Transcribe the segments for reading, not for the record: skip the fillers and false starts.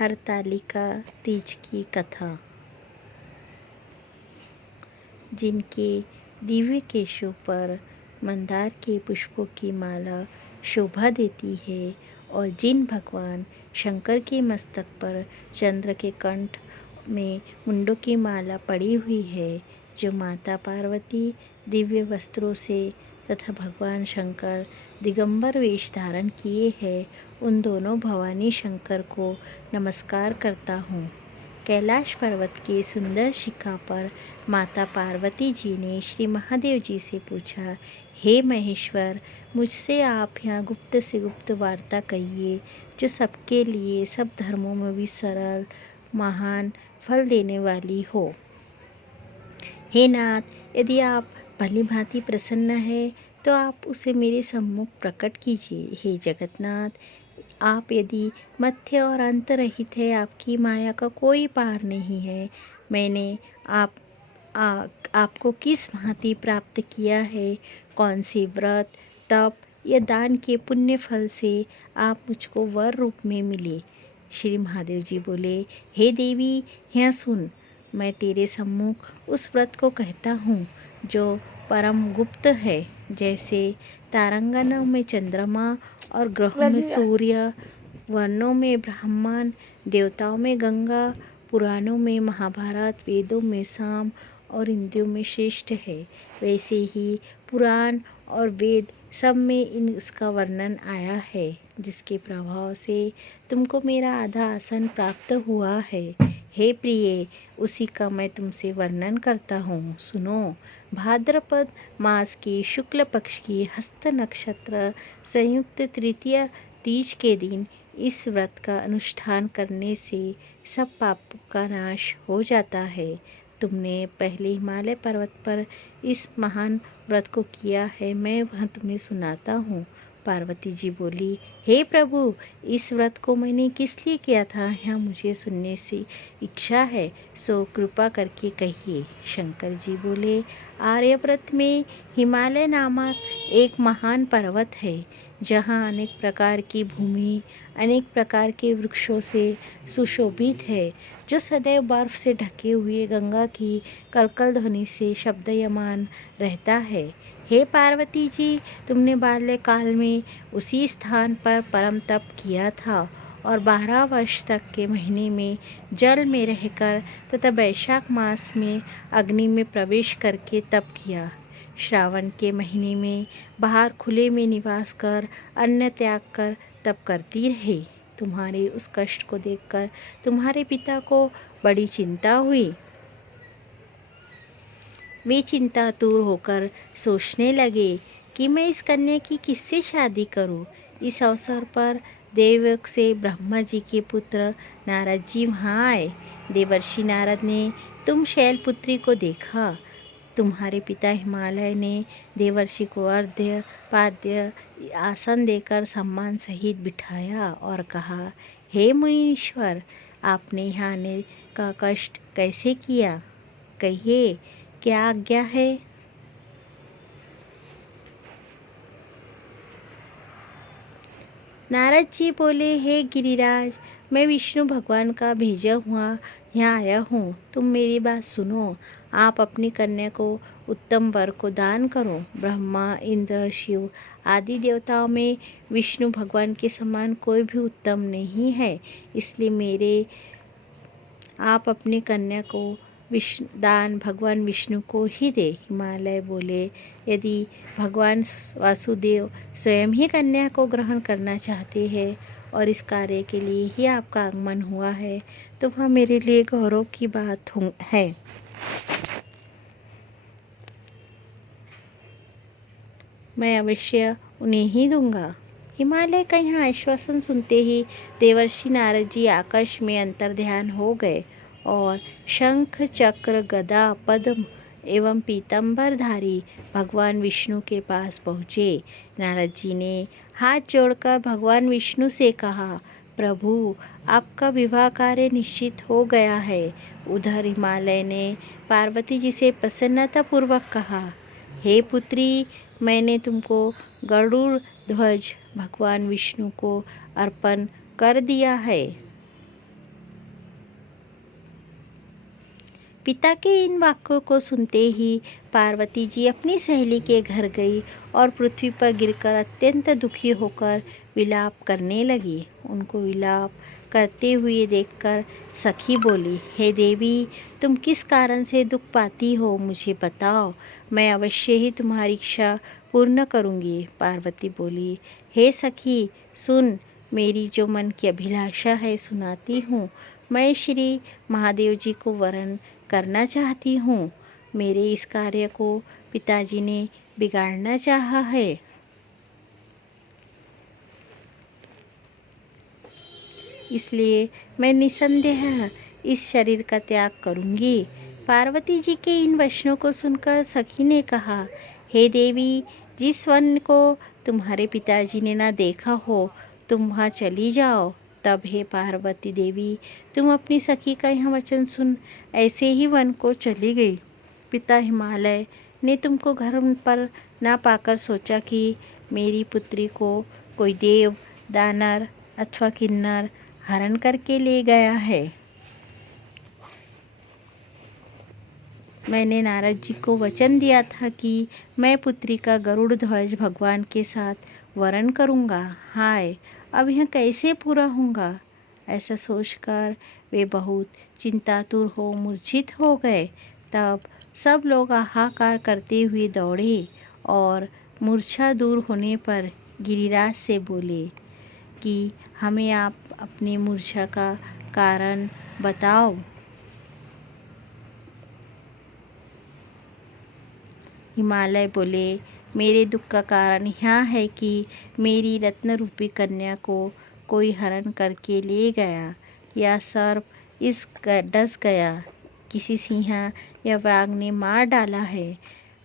हरतालिका तीज की कथा। जिनके दिव्य केशों पर मंदार के पुष्पों की माला शोभा देती है और जिन भगवान शंकर के मस्तक पर चंद्र के कंठ में मुंडों की माला पड़ी हुई है, जो माता पार्वती दिव्य वस्त्रों से तथा भगवान शंकर दिगंबर वेश धारण किए हैं, उन दोनों भवानी शंकर को नमस्कार करता हूँ। कैलाश पर्वत के सुंदर शिखा पर माता पार्वती जी ने श्री महादेव जी से पूछा, हे महेश्वर, मुझसे आप यहाँ गुप्त से गुप्त वार्ता कहिए, जो सबके लिए सब धर्मों में भी सरल महान फल देने वाली हो। हे नाथ, यदि आप भली भांति प्रसन्न है तो आप उसे मेरे सम्मुख प्रकट कीजिए। हे जगन्नाथ, आप यदि मध्य और अंत रहित है, आपकी माया का कोई पार नहीं है। मैंने आपको किस भांति प्राप्त किया है, कौन सी व्रत तप या दान के पुण्य फल से आप मुझको वर रूप में मिले। श्री महादेव जी बोले, हे देवी, यहाँ सुन, मैं तेरे सम्मुख उस व्रत को कहता हूँ जो परम गुप्त है। जैसे तारांगणों में चंद्रमा और ग्रहों में सूर्य, वर्णों में ब्राह्मण, देवताओं में गंगा, पुराणों में महाभारत, वेदों में साम और इंद्रियों में श्रेष्ठ है, वैसे ही पुराण और वेद सब में इसका वर्णन आया है, जिसके प्रभाव से तुमको मेरा आधा आसन प्राप्त हुआ है। हे प्रिय, उसी का मैं तुमसे वर्णन करता हूँ, सुनो। भाद्रपद मास के शुक्ल पक्ष की हस्त नक्षत्र संयुक्त तृतीया तीज के दिन इस व्रत का अनुष्ठान करने से सब पापों का नाश हो जाता है। तुमने पहले हिमालय पर्वत पर इस महान व्रत को किया है, मैं वह तुम्हें सुनाता हूँ। पार्वती जी बोली, हे प्रभु, इस व्रत को मैंने किस लिए किया था, यह मुझे सुनने से इच्छा है, सो कृपा करके कहिए। शंकर जी बोले, आर्यव्रत में हिमालय नामक एक महान पर्वत है, जहाँ अनेक प्रकार की भूमि अनेक प्रकार के वृक्षों से सुशोभित है, जो सदैव बर्फ से ढके हुए गंगा की कलकल ध्वनि से शब्दयमान रहता है। हे पार्वती जी, तुमने बाल्यकाल में उसी स्थान पर परम तप किया था और 12 वर्ष तक के महीने में जल में रहकर तथा वैशाख मास में अग्नि में प्रवेश करके तप किया। श्रावण के महीने में बाहर खुले में निवास कर अन्न त्याग कर तप करती रही। तुम्हारे उस कष्ट को देखकर तुम्हारे पिता को बड़ी चिंता हुई। वे चिंतातुर होकर सोचने लगे कि मैं इस कन्या की किससे शादी करूं। इस अवसर पर देवलोक से ब्रह्मा जी के पुत्र नारद जी वहाँ आए। देवर्षि नारद ने तुम शैलपुत्री को देखा। तुम्हारे पिता हिमालय ने देवर्षि को अर्घ्य पाद्य आसन देकर सम्मान सहित बिठाया और कहा, हे मुनीश्वर, आपने यहाँ आने का कष्ट कैसे किया, कहिए, क्या आज्ञा है। नारद जी बोले, हे गिरिराज, मैं विष्णु भगवान का भेजा हुआ यहाँ आया हूँ। तुम मेरी बात सुनो। आप अपनी कन्या को उत्तम वर को दान करो। ब्रह्मा, इंद्र, शिव आदि देवताओं में विष्णु भगवान के समान कोई भी उत्तम नहीं है, इसलिए आप अपनी कन्या को दान भगवान विष्णु को ही दे। हिमालय बोले, यदि भगवान वासुदेव स्वयं ही कन्या को ग्रहण करना चाहते हैं और इस कार्य के लिए ही आपका आगमन हुआ है, तो वह मेरे लिए गौरव की बात है। मैं अवश्य उन्हें ही दूंगा। हिमालय का यहाँ आश्वासन सुनते ही देवर्षि नारद जी आकाश में अंतर्ध्यान हो गए और शंख चक्र गदा पद्म एवं पीतांबरधारी भगवान विष्णु के पास पहुँचे। नारद जी ने हाथ जोड़कर भगवान विष्णु से कहा, प्रभु, आपका विवाह कार्य निश्चित हो गया है। उधर हिमालय ने पार्वती जी से प्रसन्नतापूर्वक कहा, हे पुत्री, मैंने तुमको गरुड़ ध्वज भगवान विष्णु को अर्पण कर दिया है। पिता के इन वाक्यों को सुनते ही पार्वती जी अपनी सहेली के घर गई और पृथ्वी पर गिरकर अत्यंत दुखी होकर विलाप करने लगी। उनको विलाप करते हुए देखकर सखी बोली, हे देवी, तुम किस कारण से दुख पाती हो, मुझे बताओ, मैं अवश्य ही तुम्हारी इच्छा पूर्ण करूँगी। पार्वती बोली, हे सखी, सुन, मेरी जो मन की अभिलाषा है सुनाती हूँ। मैं श्री महादेव जी को वरण करना चाहती हूँ। मेरे इस कार्य को पिताजी ने बिगाड़ना चाहा है। इसलिए मैं निसंदेह इस शरीर का त्याग करूँगी। पार्वती जी के इन वचनों को सुनकर सखी ने कहा, हे देवी, जिस वन को तुम्हारे पिताजी ने ना देखा हो तुम वहाँ चली जाओ। तब हे पार्वती देवी, तुम अपनी सखी का यह वचन सुन ऐसे ही वन को चली गई। पिता हिमालय ने तुमको घर पर ना पाकर सोचा कि मेरी पुत्री को कोई देव, दानर अथवा किन्नर हरण करके ले गया है। मैंने नारद जी को वचन दिया था कि मैं पुत्री का गरुड़ ध्वज भगवान के साथ वरण करूँगा। हाय, अब यह कैसे पूरा होगा? ऐसा सोचकर वे बहुत चिंतातुर हो मूर्छित हो गए। तब सब लोग हाहाकार करते हुए दौड़े और मूर्छा दूर होने पर गिरिराज से बोले कि हमें आप अपनी मूर्छा का कारण बताओ। हिमालय बोले, मेरे दुख का कारण यह है कि मेरी रत्न रूपी कन्या को कोई हरण करके ले गया, या सर्प इस डस गया, किसी सिंह या बाघ ने मार डाला है,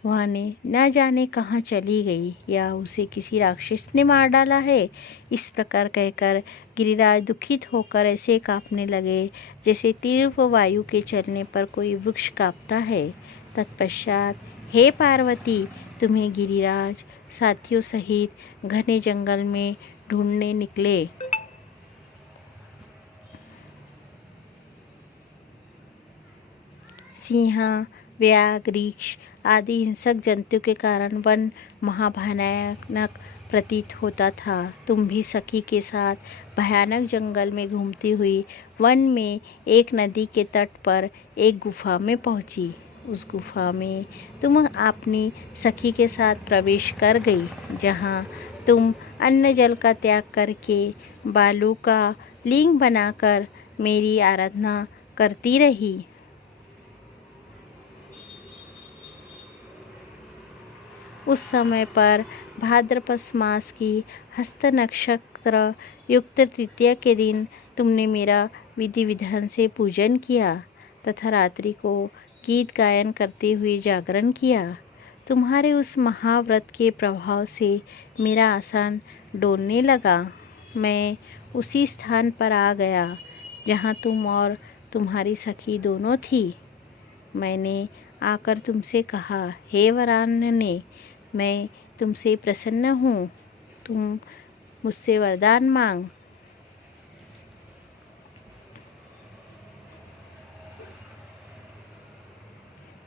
वह ने न जाने कहाँ चली गई, या उसे किसी राक्षस ने मार डाला है। इस प्रकार कहकर गिरिराज दुखित होकर ऐसे कांपने लगे जैसे तीव्र वायु के चलने पर कोई वृक्ष कांपता है। तत्पश्चात हे पार्वती, तुम्हें गिरिराज साथियों सहित घने जंगल में ढूंढने निकले। सिंह, व्याघ्र, रीछ आदि हिंसक जंतु के कारण वन महाभयानक प्रतीत होता था। तुम भी सखी के साथ भयानक जंगल में घूमती हुई वन में एक नदी के तट पर एक गुफा में पहुंची। उस गुफा में तुम अपनी सखी के साथ प्रवेश कर गई, जहां तुम अन्न जल का त्याग करके बालू का लिंग बनाकर मेरी आराधना करती रही। उस समय पर भाद्रपद मास की हस्त नक्षत्र युक्त तृतीया के दिन तुमने मेरा विधि विधान से पूजन किया तथा रात्रि को गीत गायन करते हुए जागरण किया। तुम्हारे उस महाव्रत के प्रभाव से मेरा आसन डोलने लगा। मैं उसी स्थान पर आ गया जहाँ तुम और तुम्हारी सखी दोनों थी। मैंने आकर तुमसे कहा, हे वरानने, मैं तुमसे प्रसन्न हूँ, तुम मुझसे वरदान मांग।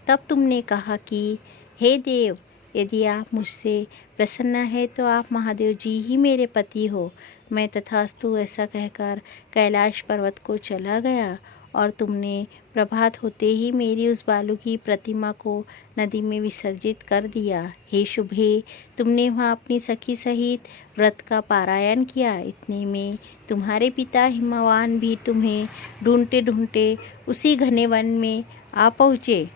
तब तुमने कहा कि हे देव, यदि आप मुझसे प्रसन्न है तो आप महादेव जी ही मेरे पति हो। मैं तथास्तु ऐसा कहकर कैलाश पर्वत को चला गया और तुमने प्रभात होते ही मेरी उस बालू की प्रतिमा को नदी में विसर्जित कर दिया। हे शुभे, तुमने वहाँ अपनी सखी सहित व्रत का पारायण किया। इतने में तुम्हारे पिता हिमवान भी तुम्हें ढूंढते ढूंढते उसी घने वन में आ पहुँचे।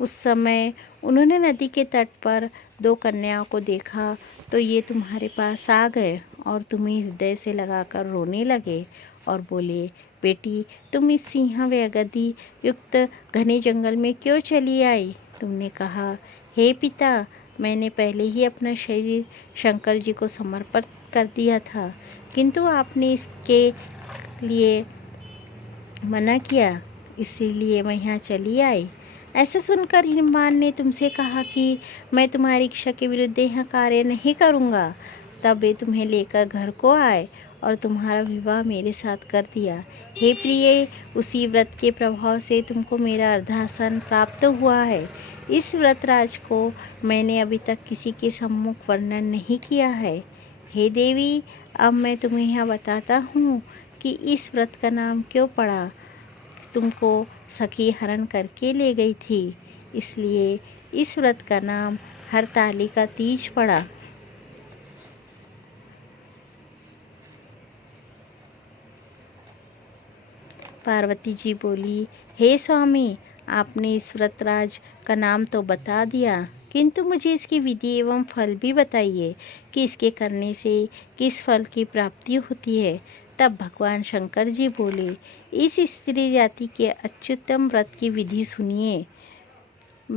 उस समय उन्होंने नदी के तट पर दो कन्याओं को देखा तो ये तुम्हारे पास आ गए और तुम्हें हृदय से लगाकर रोने लगे और बोले, बेटी, तुम इस सिंह व्यागति युक्त घने जंगल में क्यों चली आई? तुमने कहा, हे पिता, मैंने पहले ही अपना शरीर शंकर जी को समर्पित कर दिया था, किंतु आपने इसके लिए मना किया, इसीलिए मैं यहाँ चली आई। ऐसा सुनकर हिमवान ने तुमसे कहा कि मैं तुम्हारी इच्छा के विरुद्ध यह कार्य नहीं करूँगा। तब वे तुम्हें लेकर घर को आए और तुम्हारा विवाह मेरे साथ कर दिया। हे प्रिय, उसी व्रत के प्रभाव से तुमको मेरा अर्धासन प्राप्त हुआ है। इस व्रत राज को मैंने अभी तक किसी के सम्मुख वर्णन नहीं किया है। हे देवी, अब मैं तुम्हें यह बताता हूँ कि इस व्रत का नाम क्यों पड़ा। तुमको सखी हरण करके ले गई थी, इसलिए इस व्रत का नाम हरतालिका तीज पड़ा। पार्वती जी बोली, हे स्वामी, आपने इस व्रतराज का नाम तो बता दिया, किंतु मुझे इसकी विधि एवं फल भी बताइए कि इसके करने से किस फल की प्राप्ति होती है। तब भगवान शंकर जी बोले, इस स्त्री जाति के अत्युत्तम व्रत की विधि सुनिए।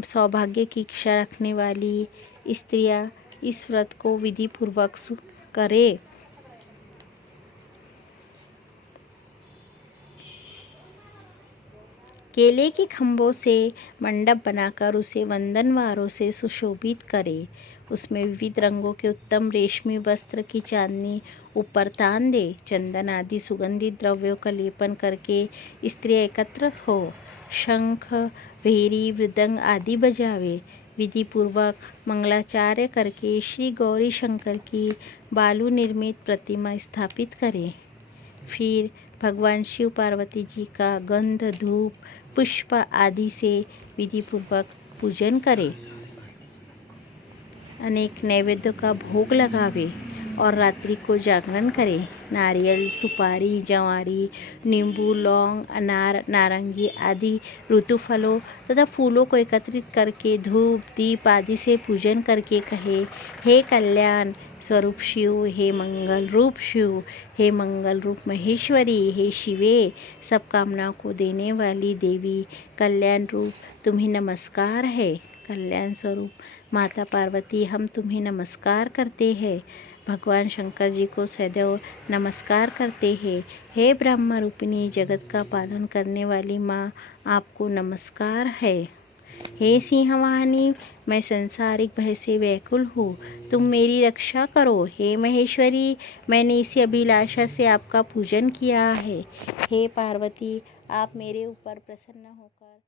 सौभाग्य की इच्छा रखने वाली स्त्रियां इस व्रत को विधि पूर्वक करे। केले के खम्भों से मंडप बनाकर उसे वंदनवारों से सुशोभित करे। उसमें विविध रंगों के उत्तम रेशमी वस्त्र की चांदनी ऊपर तान दे। चंदन आदि सुगंधित द्रव्यों का लेपन करके स्त्रियां एकत्र हो। शंख, भेरी, मृदंग आदि बजावे। विधि पूर्वक मंगलाचार्य करके श्री गौरी शंकर की बालू निर्मित प्रतिमा स्थापित करे। फिर भगवान शिव पार्वती जी का गंध, धूप, पुष्प आदि से विधि पूर्वक पूजन करे। अनेक नैवेद्यों का भोग लगावे और रात्रि को जागरण करे। नारियल, सुपारी, जवारी, नींबू, लौंग, अनार, नारंगी आदि ऋतु फलों तथा फूलों को एकत्रित करके धूप, दीप आदि से पूजन करके कहे, हे कल्याण स्वरूप शिव, हे मंगल रूप शिव, हे मंगल रूप महेश्वरी, हे शिवे, सब कामनाओं को देने वाली देवी, कल्याण रूप तुम्हें नमस्कार है। कल्याण स्वरूप माता पार्वती, हम तुम्हें नमस्कार करते हैं। भगवान शंकर जी को सदैव नमस्कार करते हैं। हे ब्रह्म रूपिणी, जगत का पालन करने वाली माँ, आपको नमस्कार है। हे सिंहवाहिनी, मैं संसारिक भय से व्याकुल हूँ, तुम मेरी रक्षा करो। हे महेश्वरी, मैंने इसी अभिलाषा से आपका पूजन किया है। हे पार्वती, आप मेरे ऊपर प्रसन्न होकर